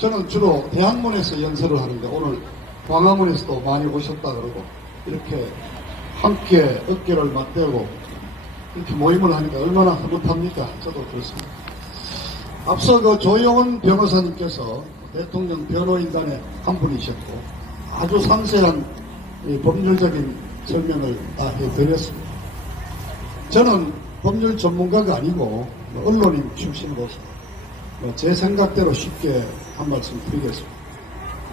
저는 주로 대학문에서 연설을 하는데 오늘 광화문에서도 많이 오셨다 그러고 이렇게 함께 어깨를 맞대고 이렇게 모임을 하니까 얼마나 흐뭇합니까? 저도 그렇습니다. 앞서 그 조용훈 변호사님께서 대통령 변호인단의 한 분이셨고 아주 상세한 법률적인 설명을 다 해드렸습니다. 저는 법률 전문가가 아니고 언론인 출신으로서 제 생각대로 쉽게 한 말씀 드리겠습니다.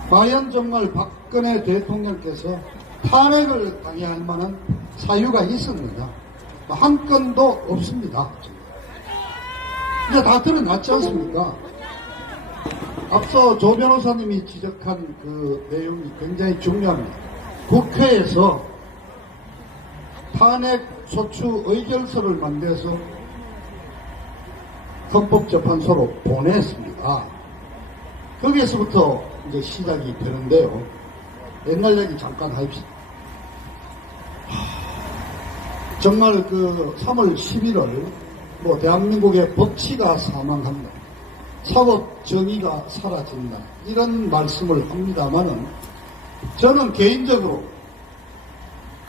과연 정말 박근혜 대통령께서 탄핵을 당해야 할 만한 사유가 있었느냐? 한 건도 없습니다. 이제 다 드러났지 않습니까? 앞서 조 변호사님이 지적한 그 내용이 굉장히 중요합니다. 국회에서 탄핵 소추 의결서를 만들어서 헌법재판소로 보냈습니다. 거기에서부터 이제 시작이 되는데요. 옛날 얘기 잠깐 합시다. 정말 그 3월 11일 대한민국의 법치가 사망한다. 사법 정의가 사라진다. 이런 말씀을 합니다만은 저는 개인적으로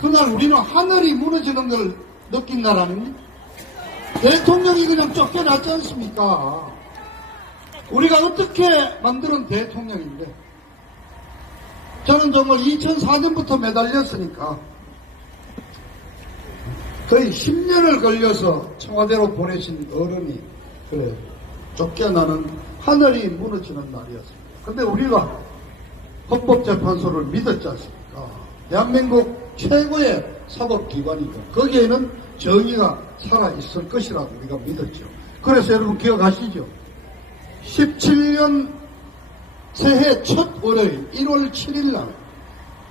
그날 우리는 하늘이 무너지는 걸 느낀 날 아닙니까? 대통령이 그냥 쫓겨났지 않습니까? 우리가 어떻게 만드는 대통령인데 저는 정말 2004년부터 매달렸으니까 거의 10년을 걸려서 청와대로 보내신 어른이 그래 쫓겨나는 하늘이 무너지는 날이었습니다. 근데 우리가 헌법재판소를 믿었지 않습니까? 대한민국 최고의 사법기관이고 거기에는 정의가 살아있을 것이라고 우리가 믿었죠. 그래서 여러분 기억하시죠? 17년 새해 첫 월요일 1월 7일 날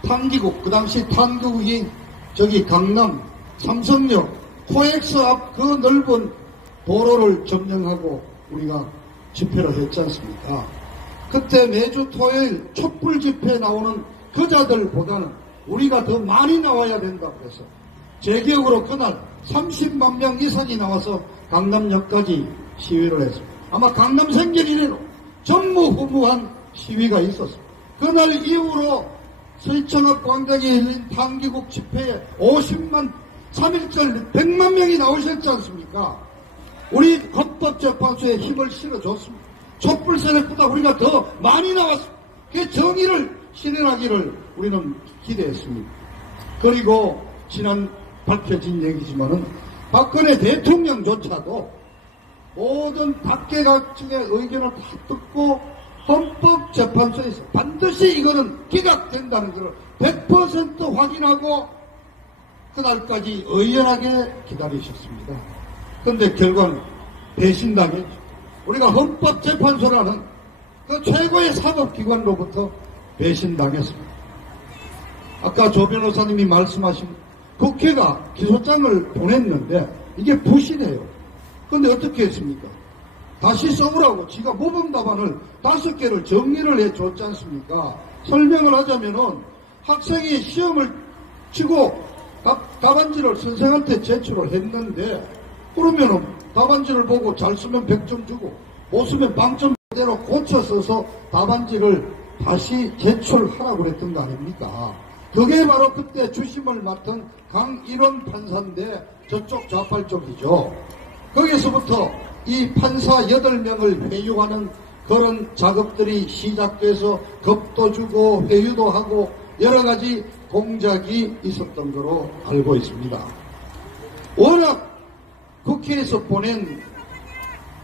탄기국, 그 당시 탄기국이 저기 강남 삼성역 코엑스 앞 그 넓은 도로를 점령하고 우리가 집회를 했지 않습니까? 그때 매주 토요일 촛불 집회에 나오는 그자들보다는 우리가 더 많이 나와야 된다고 해서 제 기억으로 그날 30만 명 이상이 나와서 강남역까지 시위를 했습니다. 아마 강남 생전 이래로 전무후무한 시위가 있었습니다. 그날 이후로 서희천학 광장에 열린 탄기국 집회에 50만 3일절 100만 명이 나오셨지 않습니까? 우리 헌법재판소에 힘을 실어줬습니다. 촛불 세력보다 우리가 더 많이 나왔습니다. 그 정의를 실현하기를 우리는 기대했습니다. 그리고 지난 밝혀진 얘기지만은 박근혜 대통령조차도 모든 각계각층의 의견을 다 듣고 헌법재판소에서 반드시 이거는 기각된다는 것을 100% 확인하고 그날까지 의연하게 기다리셨습니다. 그런데 결과는 배신당했죠. 우리가 헌법재판소라는 그 최고의 사법기관으로부터 배신당했습니다. 아까 조 변호사님이 말씀하신 국회가 기소장을 보냈는데 이게 부실해요. 그런데 어떻게 했습니까? 다시 써보라고 지가 모범 답안을 5개를 정리를 해줬지 않습니까? 설명을 하자면은 학생이 시험을 치고 답안지를 선생한테 제출을 했는데 그러면은 답안지를 보고 잘 쓰면 100점 주고 못 쓰면 빵점대로 고쳐 써서 답안지를 다시 제출하라고 그랬던 거 아닙니까? 그게 바로 그때 주심을 맡은 강일원 판사인데 저쪽 좌팔 쪽이죠. 거기서부터 이 판사 8명을 회유하는 그런 작업들이 시작돼서 겁도 주고 회유도 하고 여러 가지 공작이 있었던 거로 알고 있습니다. 워낙 국회에서 보낸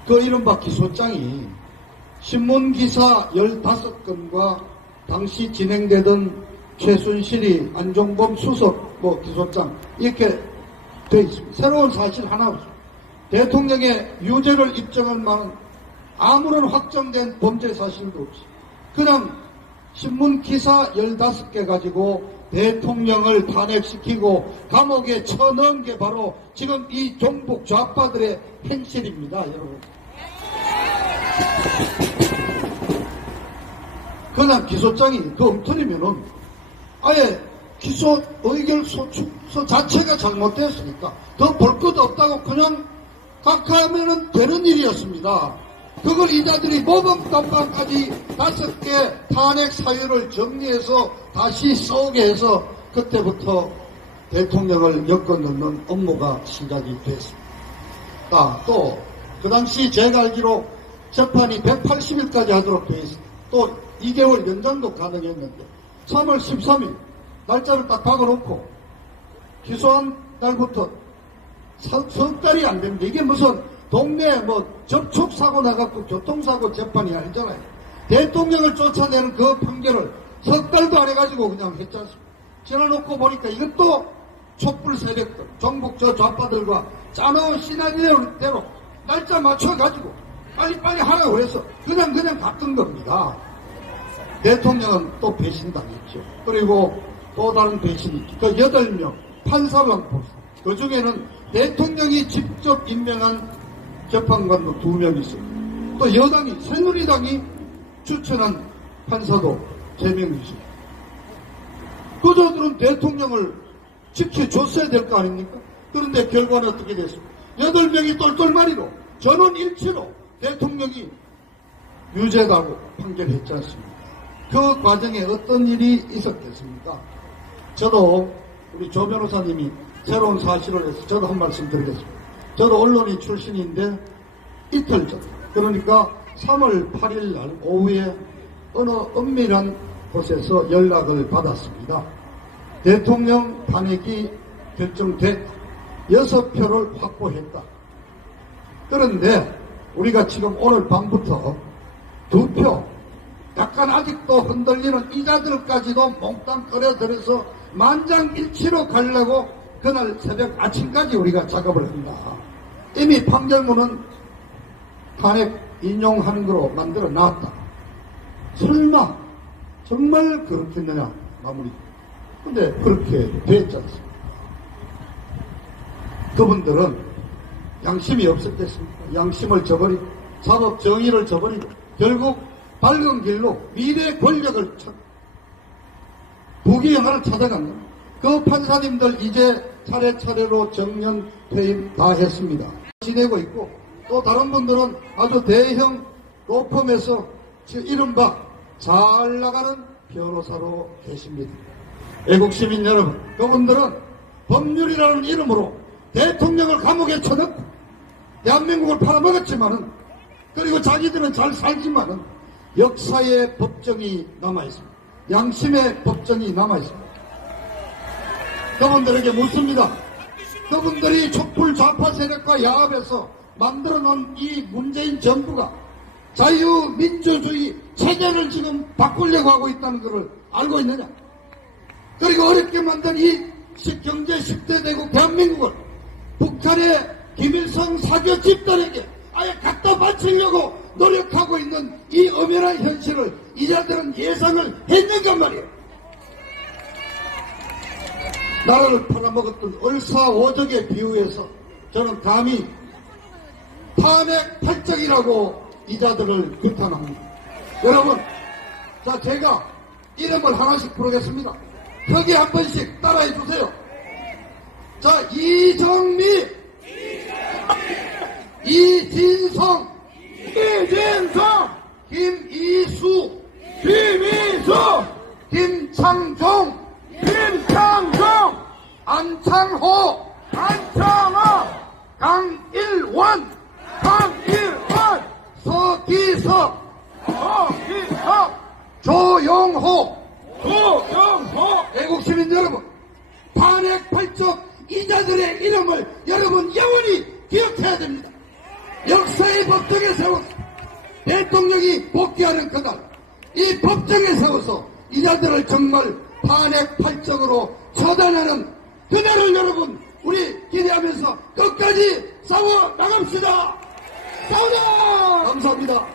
그 이른바 기소장이 신문기사 15건과 당시 진행되던 최순실이 안종범 수석 기소장 이렇게 돼 있습니다. 새로운 사실 하나 없습니다. 대통령의 유죄를 입증할 만한 아무런 확정된 범죄 사실도 없이 그냥 신문기사 15개 가지고 대통령을 탄핵시키고 감옥에 쳐넣은 게 바로 지금 이 종북 좌파들의 행실입니다, 여러분. 그냥 기소장이 그 엉터리면은 아예 기소 의결소추서 자체가 잘못되었으니까 더 볼 것도 없다고 그냥 각하하면은 되는 일이었습니다. 그걸 이자들이 모범답방까지 5개 탄핵 사유를 정리해서 다시 쏘게 해서 그때부터 대통령을 엮어넣는 업무가 시작이 됐습니다. 또 그 당시 제가 알기로 재판이 180일까지 하도록 되어 있습니다. 또 2개월 연장도 가능했는데 3월 13일 날짜를 딱 박아놓고 기소한 날부터 석 달이 안 됩니다. 이게 무슨 동네 접촉사고 나갖고 교통사고 재판이 아니잖아요. 대통령을 쫓아내는 그 판결을 석 달도 안 해가지고 그냥 했지 않습니까? 지나놓고 보니까 이것도 촛불 세력들, 종북 저 좌파들과 짜놓은 시나리오대로 날짜 맞춰가지고 빨리빨리 하라고 해서 그냥 갔던 겁니다. 대통령은 또 배신당했죠. 그리고 또 다른 배신이 그 8명 판사만 봅시다. 그 중에는 대통령이 직접 임명한 재판관도 2명 있습니다. 또 여당이 새누리당이 추천한 판사도 3명 있습니다. 그저들은 대통령을 지켜줬어야 될 거 아닙니까? 그런데 결과는 어떻게 됐습니까? 8명이 똘똘마리로 전원일치로 대통령이 유죄다고 판결했지 않습니까? 그 과정에 어떤 일이 있었겠습니까? 저도 우리 조 변호사님이 새로운 사실을 해서 저도 한 말씀 드리겠습니다. 저도 언론인 출신인데 이틀 전, 그러니까 3월 8일 날 오후에 어느 은밀한 곳에서 연락을 받았습니다. 대통령 탄핵이 결정됐다. 6표를 확보했다. 그런데 우리가 지금 오늘 밤부터 2표, 약간 아직도 흔들리는 이자들까지도 몽땅 끌어들여서 만장일치로 가려고 그날 새벽 아침까지 우리가 작업을 합니다. 이미 판결문은 탄핵 인용하는 거로 만들어 놨다. 설마 정말 그렇겠느냐 마무리. 근데 그렇게 됐지 않습니까? 그분들은 양심이 없었겠습니까? 양심을 저버리고 사법 정의를 저버리고 결국 밝은 길로 미래 권력을 부귀영화를 찾아간 겁니다. 그 판사님들 이제 차례차례로 정년 퇴임 다 했습니다. 지내고 있고 또 다른 분들은 아주 대형 로펌에서 이른바 잘 나가는 변호사로 계십니다. 애국시민 여러분, 그분들은 법률이라는 이름으로 대통령을 감옥에 쳐넣고 대한민국을 팔아먹었지만은, 그리고 자기들은 잘 살지만은 역사의 법정이 남아있습니다. 양심의 법정이 남아있습니다. 그분들에게 묻습니다. 그분들이 촛불 좌파 세력과 야합해서 만들어놓은 이 문재인 정부가 자유민주주의 체제를 지금 바꾸려고 하고 있다는 것을 알고 있느냐? 그리고 어렵게 만든 이 경제 10대 대국 대한민국을 북한의 김일성 사교 집단에게 아예 갖다 바치려고 노력하고 있는 이 엄연한 현실을 이자들은 예상을 했는가 말이에요. 나라를 팔아먹었던 얼사오적에 비유해서 저는 감히 탄핵 팔적이라고 이자들을 규탄합니다. 여러분, 자, 제가 이름을 하나씩 부르겠습니다. 혁이 한 번씩 따라해 주세요. 자, 이정미, 이진성, 김이수, 김창종, 안창호, 강일원, 서기석, 조용호, 애국시민 여러분, 탄핵 팔적 이자들의 이름을 여러분 영원히 기억해야 됩니다. 역사의 법정에 세워서 대통령이 복귀하는 그날, 이 법정에 세워서 이자들을 정말 탄핵 팔적으로 처단하는 그날을 여러분 우리 기대하면서 끝까지 싸워 나갑시다. 싸우자. 감사합니다.